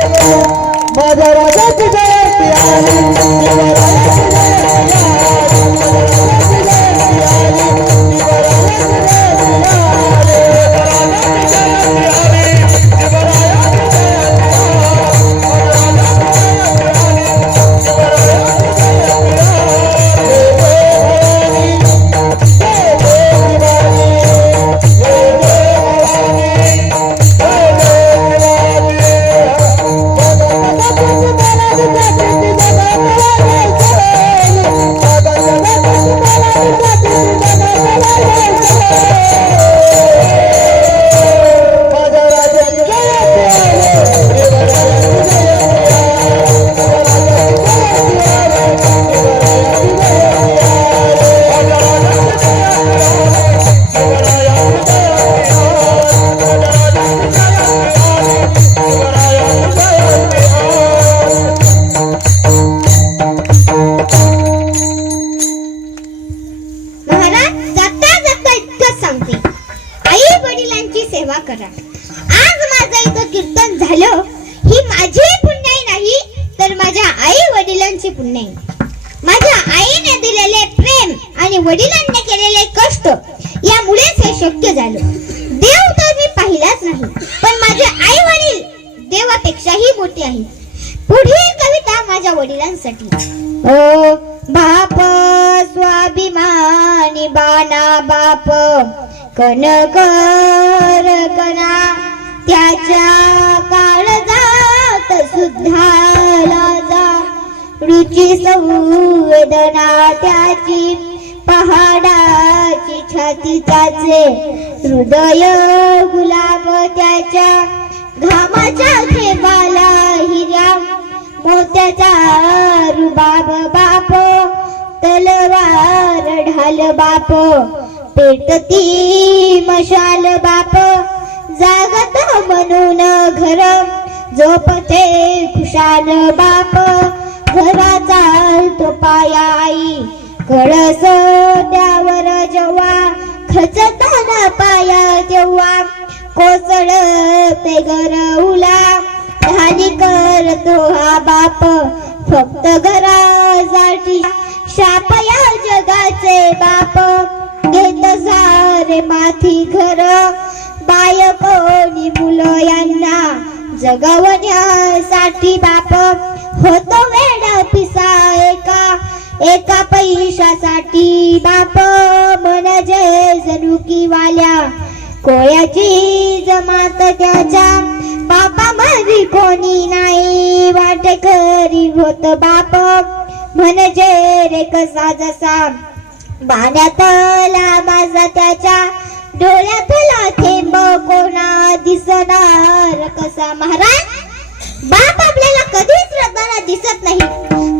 माझ्या राजाची जयंती आली, शिवरायाची जयंती आली, शिवरायाची जयंती आली, शिवरायाची जयंती वडिलांनी केलेले कष्ट यामुळेच हे शक्य झालं। देव तर मी पाहिलाच नाही, पण माझे आई वडील देवापेक्षाही मोठे आहेत। पुढील कविता माझ्या वडिलांसाठी। ओ बाप स्वाभिमानी बाना बाप, कणकर कणा त्याच्या काळजात सुद्धा लाजा, रुची संवेदना त्याची पहाडाची छाती त्याचे, हृदय गुलाब त्याच्या घामाच्या थेंबाला हिऱ्या मोत्याचा रुबाब बाप, तलवार ढाल बाप, पेटती मशाल बाप, जागत म्हणून घर झोपते खुशाल बाप, घराचा तो पाया आई कळस त्यावर जेव्हा खचताना पाया तेव्हा, कोसळते घरउला ढाली करतो हा बाप, फक्त घरासाठी शाप या जगाचे बाप, घेत सारे माथी घर बायकोनी मुलं यांना जगवण्यासाठी बाप, होतो वेडा पिसा एका पैशासाठी बाप, म्हणजे जनुकी वाल्या कोळ्याची जमात त्याच्या, बापा माझी कोणी नाही वाटेकरी होत बाप, म्हणजे रे कसा जसा पाण्यातला माझा त्याच्या, डोळ्यातला थेंब कोणा दिसणार कसा। महाराज, बाप आपल्याला कधीच रडताना दिसत नाही,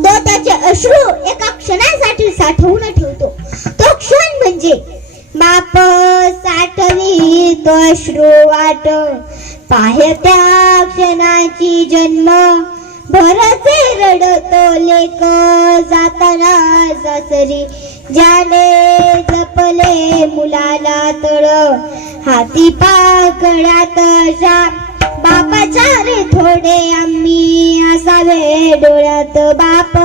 तो त्याचे अश्रू एका क्षणासाठी साठवून ठेवतो। तो क्षण म्हणजे बाप साठवी तो अश्रू वाट, पाहे त्या क्षणाची जन्म भरचे रडतो लेक, जाताना सासरी ज्याने जपले मुलाला तळ, हाती पाकळ्यात अशा बापाच्या रे थोडे आम्ही असावे डोळ्यात बाप,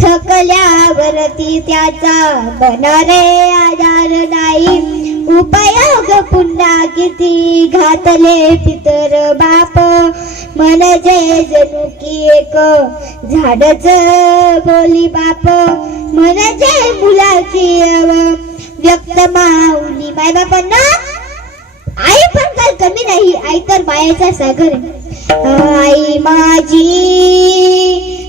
थकल्यावरती त्याचा बनरे आधार नाही, उपयोग पुन्हा किती घातले पितर बाप, म्हणजे जणू की एक झाडच बोली बाप, म्हणजे मुलाची व्यक्त माऊली। माय बापांना आई पण काय कमी नाही, आई तर मायेचा सागर आहे। आई माझी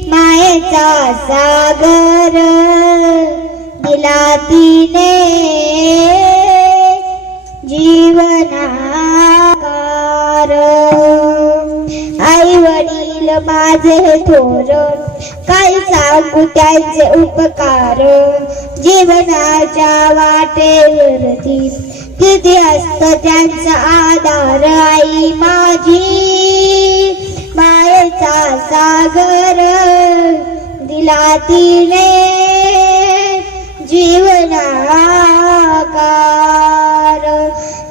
मायेचा सागर, दिला तिने जीवनाकार, आई वडील माझे थोर काय सांगू त्यांचे उपकार, जीवनाच्या वाटेवरती किती असत त्यांचा आधार, आई माझी मायेचा सागर, दिला तिने जीवनाकार,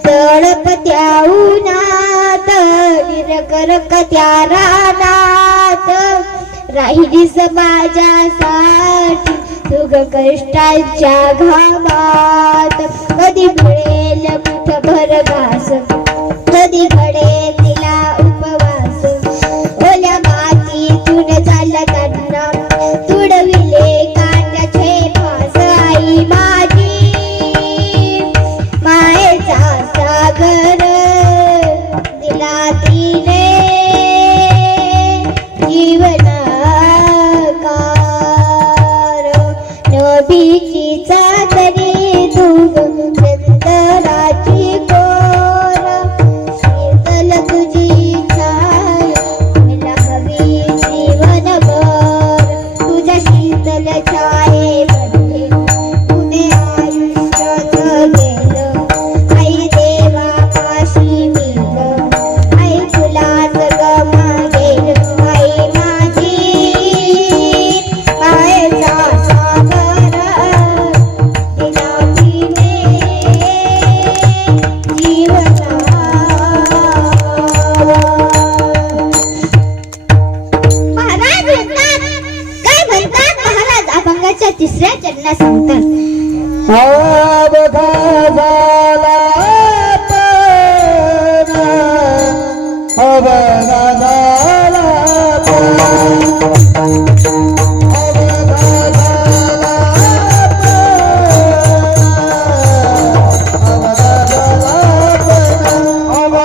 तळपत्या उन्हात रानात निरकरक त्या रानात राहिलीस माझ्यासाठी तुग कष्टाच्या घामात कधी मिळेल मुठभर घास कधी घडेल तिला उपवास ओल्या मातीतून चालताना तुडविले कांद्याचे फास आई माझी मायेचा सागर दिला तिने जीवनाकार नबीची चादरी तुग चंदराची कोर शीतल तुझी छाय मला हवी जीवनभर तुझ्या शीतल छायेमध्ये पुणे आयुष्याचं गेलं आई देवा पाशी मिळलं आई तुलाच गमा गेलं आई माझी मायेचा सागर दिला तिने महाराज म्हणतात काय म्हणतात महाराज अभंगाच्या तिसऱ्या चरणात सांगतात अवघा झाला पण, अवघा झाला पण, अवघा झाला पण, अवघा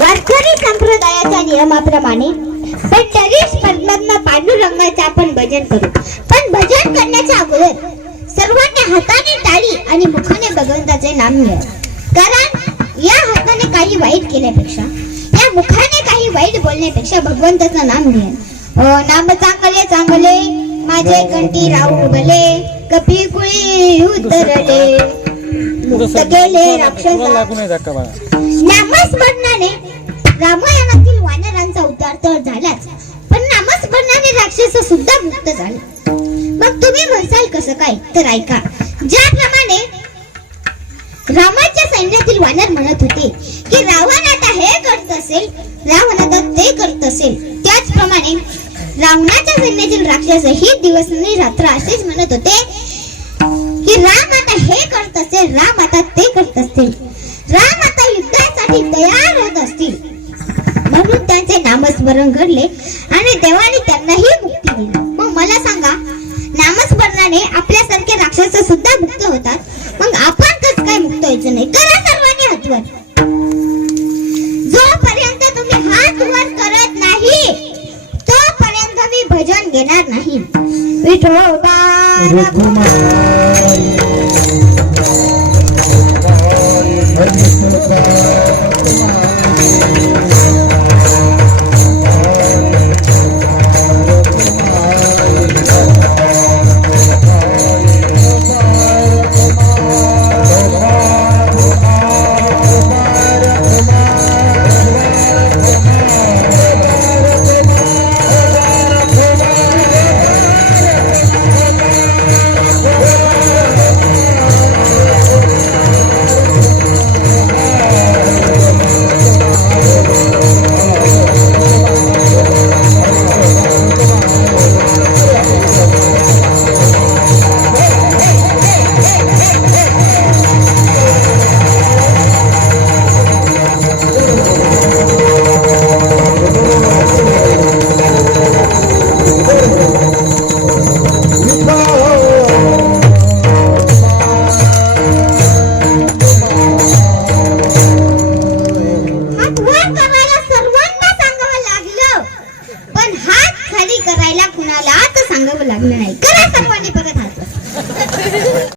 वारकरी संप्रदायाच्या नियमाप्रमाणे पंढरी स्पर्धांना पांडुरंगाचे आपण भजन करू. पण भजन करण्याच्या अगोदर सर्वांनी हाताने टाळी आणि मुखाने भगवंताचे नाम घ्या. कारण या हाताने काही वाईट केल्यापेक्षा या मुखाने काही वाईट बोलण्यापेक्षा भगवंताचं नाम घ्या. नाम चांगले चांगले माझे कंठी राहू भले कपी कुळी उतरले मुक्त केले राक्षसा. नामस्मरणाने रामायणातील वानरांचा उद्धार तर झालाच, पण नामस्मरणाने राक्षस सुद्धा मुक्त झाले. मग तुम्ही म्हणसाल कसं काय, तर ऐका. ज्याप्रमाणे रामाच्या सैन्यातील वानर म्हणत होते की रावण आता हे करत असेल, रावण आता ते करत असेल, त्याचप्रमाणे रावणाच्या सैन्यातील राक्षस ही दिवस आणि रात्र असेच म्हणत होते की राम आता हे करत असेल, राम आता ते करत असतील, राम आता युद्धासाठी तयार होत असतील. म्हणून त्यांचे नामस्मरण घडले आणि देवाने त्यांनाही मुक्ती दिली. मग मला सांगा, नामस्मरणाने आपल्यासारखे राक्षस सुद्धा मुक्त होतात, मग आपण कसं काय मुक्त व्हायचं नाही? करा सर्वांनी हात वर. जोपर्यंत तुम्ही हात वर करत नाही तोपर्यंत मी भजन घेणार नाही. विठोबा